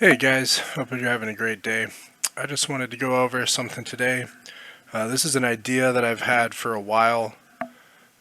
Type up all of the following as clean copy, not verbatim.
Hey guys, hope you're having a great day. I just wanted to go over something today. This is an idea that I've had for a while.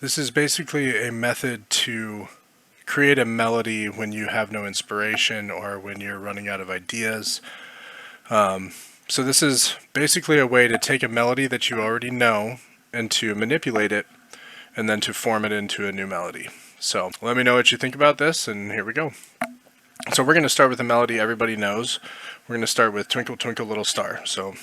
This is basically a method to create a melody when you have no inspiration or when you're running out of ideas. So this is basically a way to take a melody that you already know and to manipulate it and then to form it into a new melody. So let me know what you think about this, and here we go. So we're going to start with a melody everybody knows. We're going to start with Twinkle Twinkle Little Star. So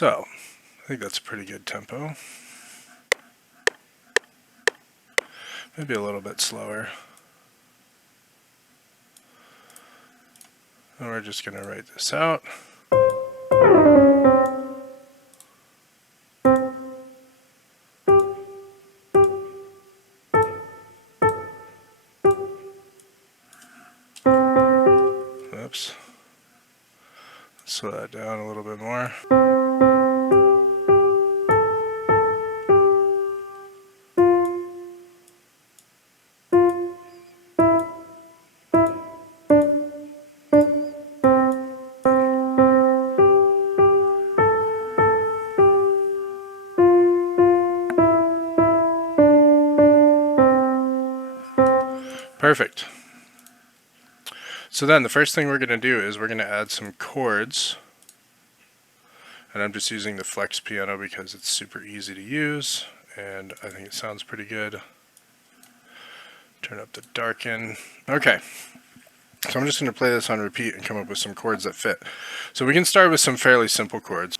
I think that's a pretty good tempo. Maybe a little bit slower. And we're just going to write this out. Oops. Slow that down a little bit more. Perfect. So then the first thing we're going to do is we're going to add some chords. And I'm just using the Flex piano because it's super easy to use and I think it sounds pretty good. Turn up the darken. Okay. So I'm just going to play this on repeat and come up with some chords that fit. So we can start with some fairly simple chords.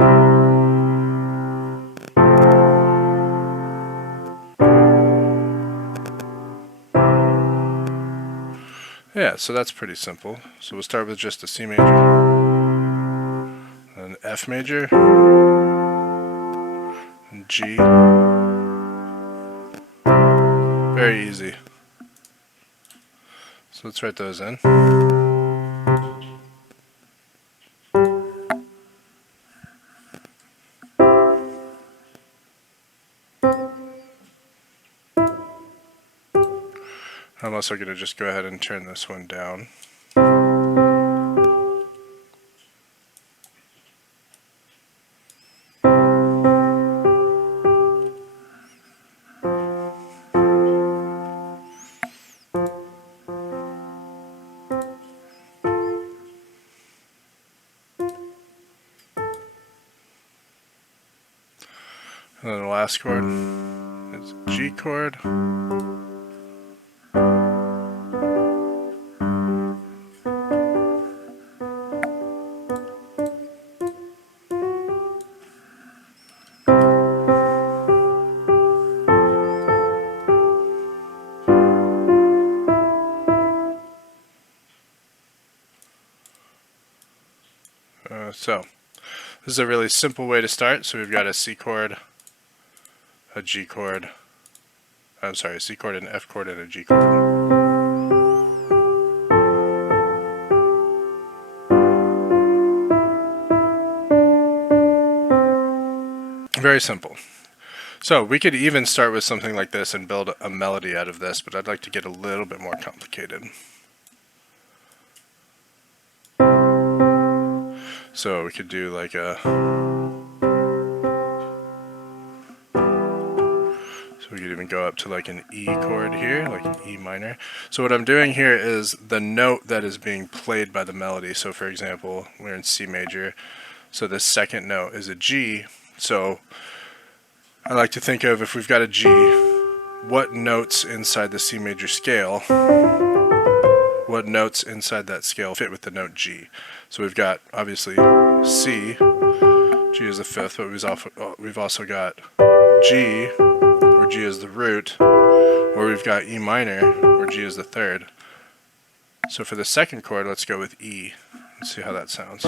Yeah, so that's pretty simple. So we'll start with just a C major, an F major, and G. Very easy. So let's write those in. I'm also going to just go ahead and turn this one down. And then the last chord is a G chord. So this is a really simple way to start. So we've got a C chord, a G chord, I'm sorry, a C chord, an F chord, and a G chord. Very simple. So we could even start with something like this and build a melody out of this, but I'd like to get a little bit more complicated. So we could do like a... So we could even go up to like an E chord here, like an E minor. So what I'm doing here is the note that is being played by the melody. So for example, we're in C major. So the second note is a G. So I like to think of, if we've got a G, what notes inside the C major scale, what notes inside that scale fit with the note G. So we've got, obviously, C, G is the fifth, but we've also got G, where G is the root, or we've got E minor, where G is the third. So for the second chord, let's go with E and see how that sounds.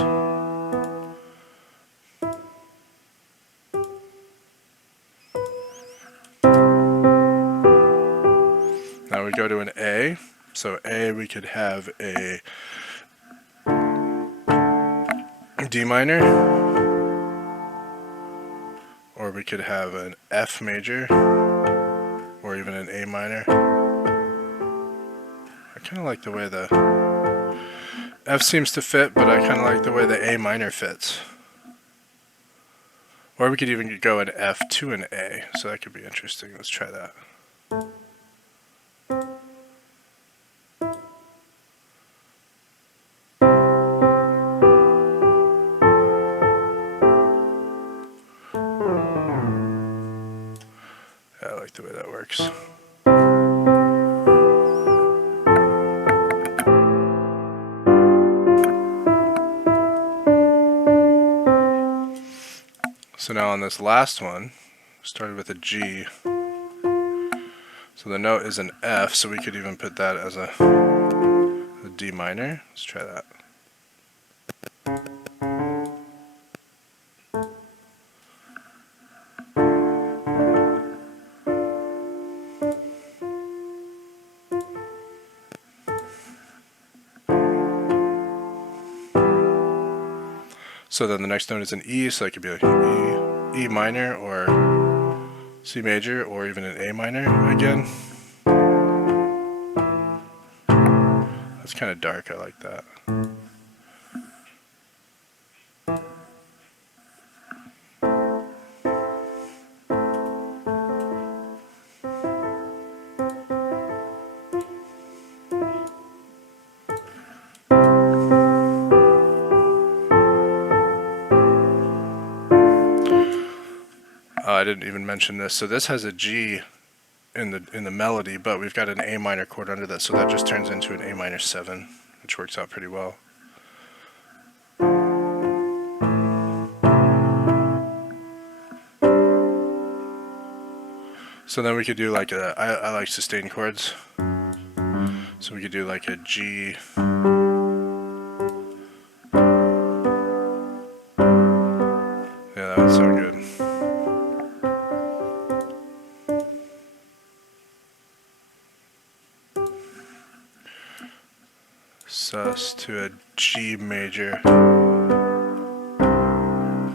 Now we go to an A. So A, we could have a D minor, or we could have an F major or even an A minor. I kind of like the way the F seems to fit, but I kind of like the way the A minor fits. Or we could even go an F to an A, so that could be interesting. Let's try that. Yeah, I like the way that works. So now on this last one, started with a G. So the note is an F, so we could even put that as a D minor. Let's try that. So then the next note is an E, so it could be like an E minor or C major or even an A minor again. That's kind of dark, I like that. I didn't even mention this. So this has a G in the melody, but we've got an A minor chord under that, so that just turns into an A minor 7, which works out pretty well. So then we could do like I like sustained chords. So we could do like a G. Yeah, that would sound good. Sus to a G major.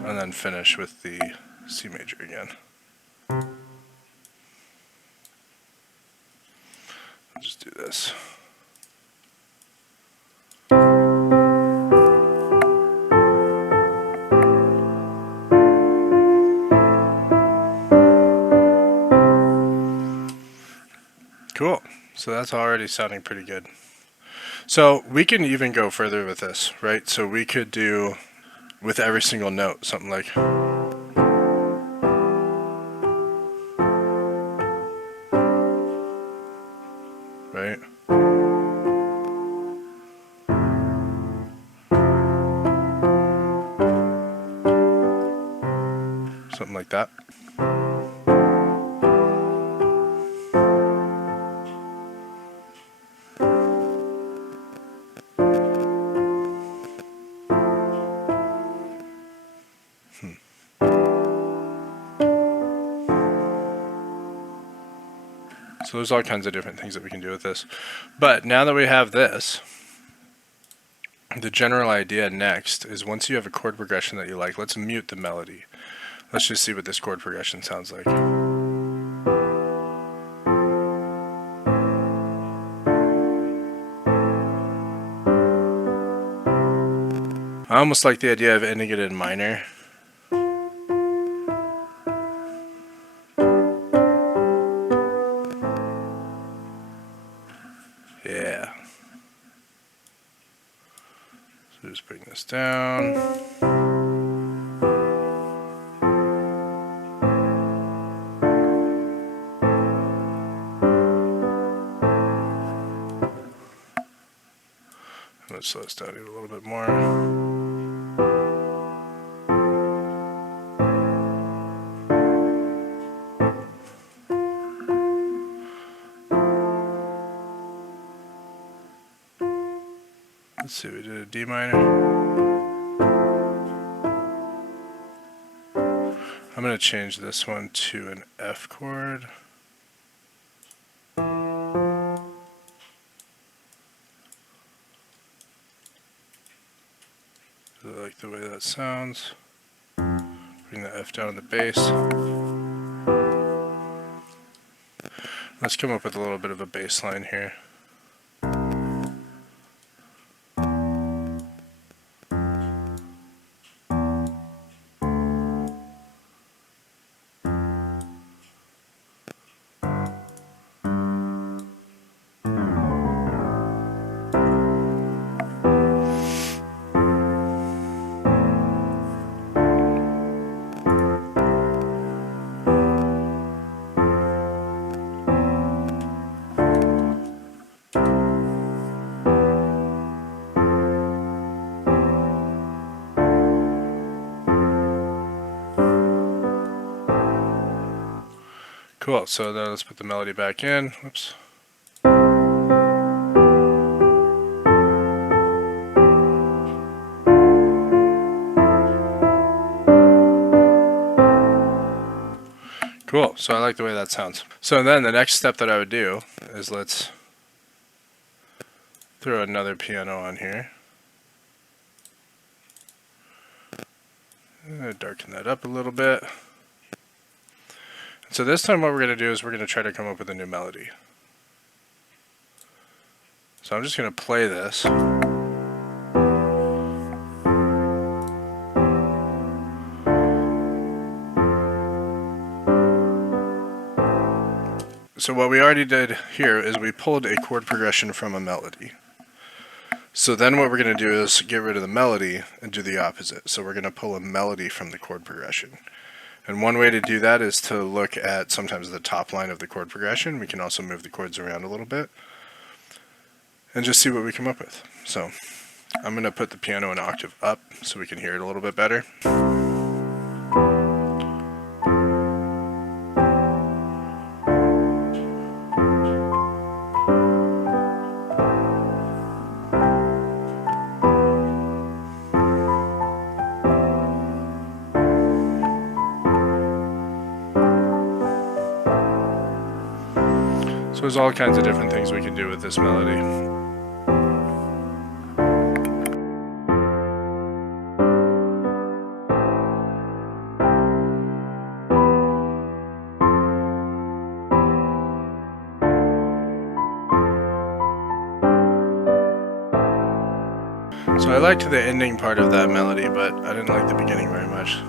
And then finish with the C major again. I'll just do this. Cool. So that's already sounding pretty good. So we can even go further with this, right? So we could do with every single note something like, right? Something like that. So there's all kinds of different things that we can do with this. But now that we have this, the general idea next is once you have a chord progression that you like, let's mute the melody. Let's just see what this chord progression sounds like. I almost like the idea of ending it in minor. Yeah. So just bring this down. Let's slow this down even a little bit more. Let's see, we did a D minor. I'm going to change this one to an F chord. I like the way that sounds. Bring the F down on the bass. Let's come up with a little bit of a bass line here. Cool, so then let's put the melody back in. Whoops. Cool, so I like the way that sounds. So then the next step that I would do is let's throw another piano on here. Darken that up a little bit. So this time what we're going to do is we're going to try to come up with a new melody. So I'm just going to play this. So what we already did here is we pulled a chord progression from a melody. So then what we're going to do is get rid of the melody and do the opposite. So we're going to pull a melody from the chord progression. And one way to do that is to look at sometimes the top line of the chord progression. We can also move the chords around a little bit and just see what we come up with. So I'm going to put the piano an octave up so we can hear it a little bit better. So there's all kinds of different things we can do with this melody. So I liked the ending part of that melody, but I didn't like the beginning very much.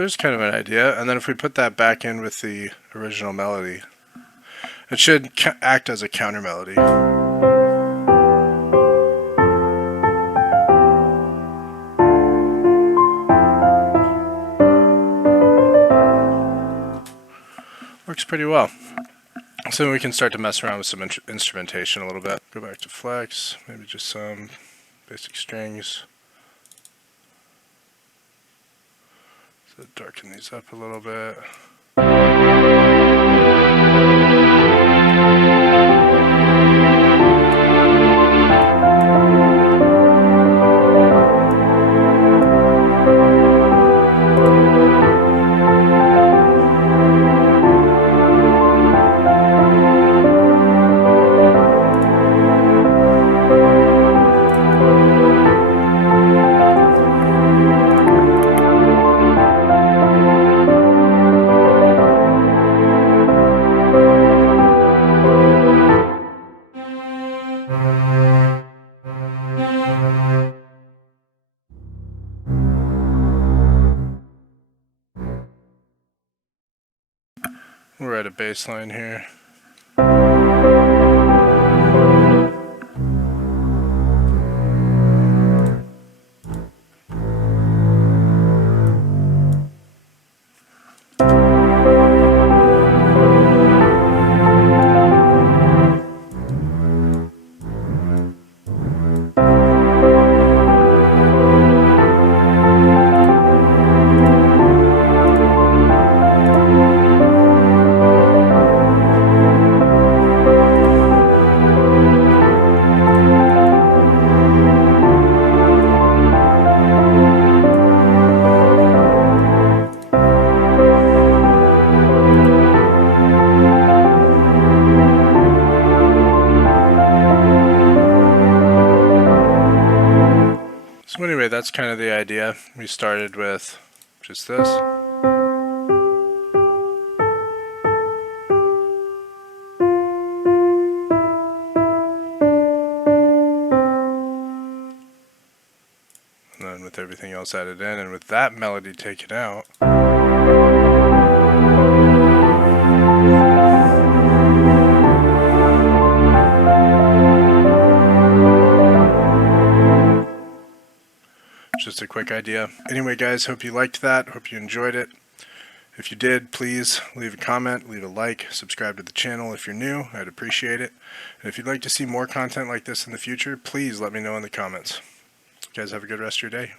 So there's kind of an idea, and then if we put that back in with the original melody, it should act as a counter melody. Works pretty well. So we can start to mess around with some instrumentation a little bit. Go back to flex, maybe just some basic strings. So darken these up a little bit. We're at a bass line here. So anyway, that's kind of the idea. We started with just this. And then with everything else added in, and with that melody taken out, just a quick idea. Anyway guys, hope you liked that, hope you enjoyed it. If you did, please leave a comment, leave a like, subscribe to the channel if you're new, I'd appreciate it. And if you'd like to see more content like this in the future, please let me know in the comments. You guys have a good rest of your day.